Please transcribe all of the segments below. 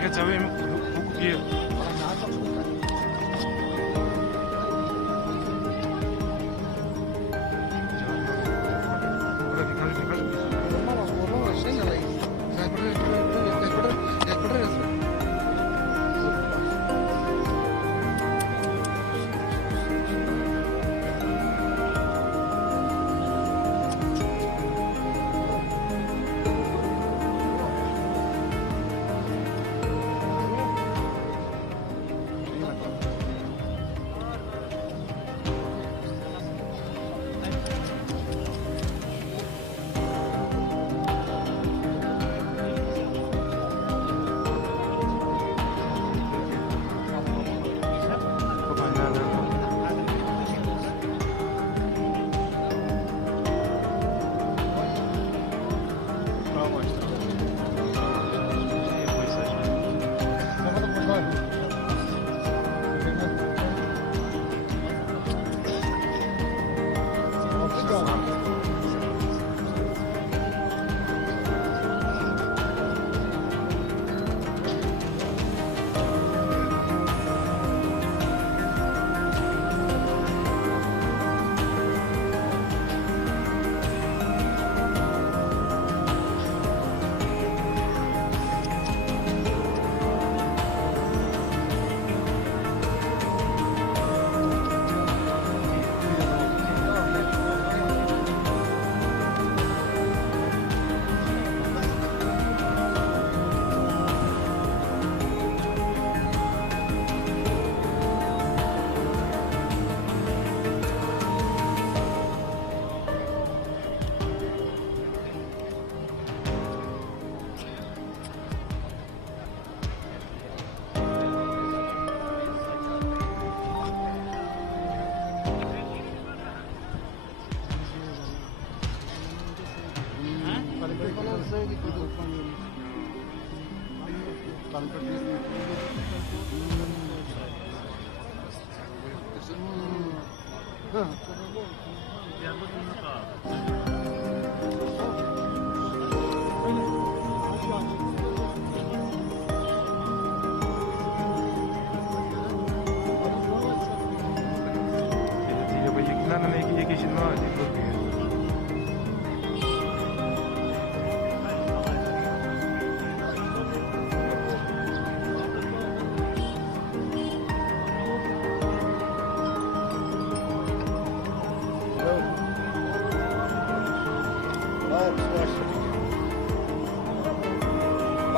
이게 저기 국국이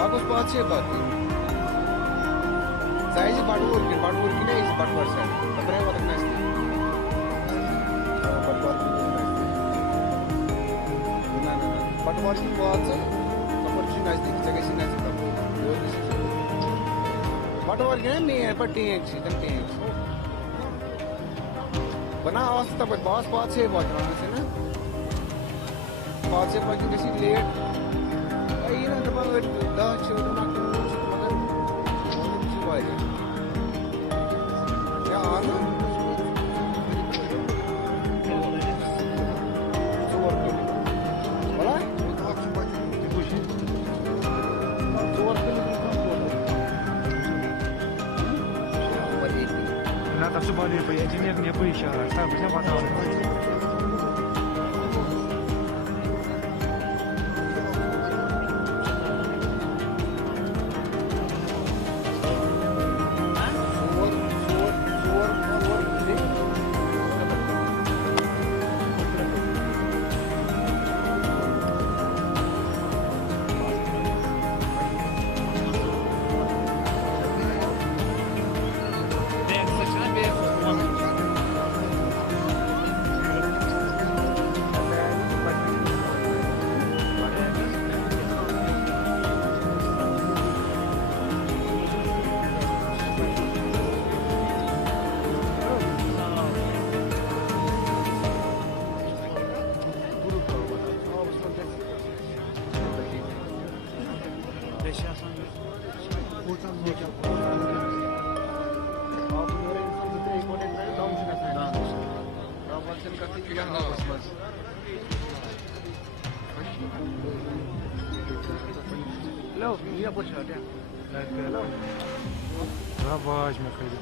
Bagus pahachi bak. Size badu working na is bad person. Tabray wadak na isti. Bad working na isti. Na. Bad working pahachi. Opportunity na isti. Jaga si na isti. Bad working na me पर TH इधर TH. बना अवस्था पर boss pahachi बहुत रहा है ना. Pahachi पाकी किसी late. Ayun ang nabanggit ko, dahil siya doon ako maganda. Kaya ano? Suwar ko. Wala? Suwar ko na na tak subali pa engineer niya po siya. Sabi siya patawag. Hello, iya po siya. Ravage mi kaydı?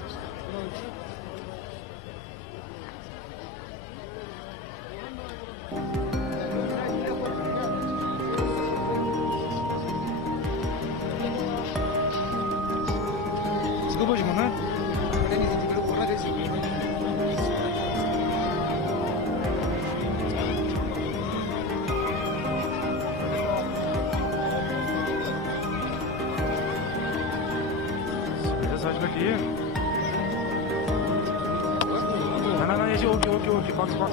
Sıkı boş mu ha? Saçma değil. Ana, ana, okey, okey, okey, box, box.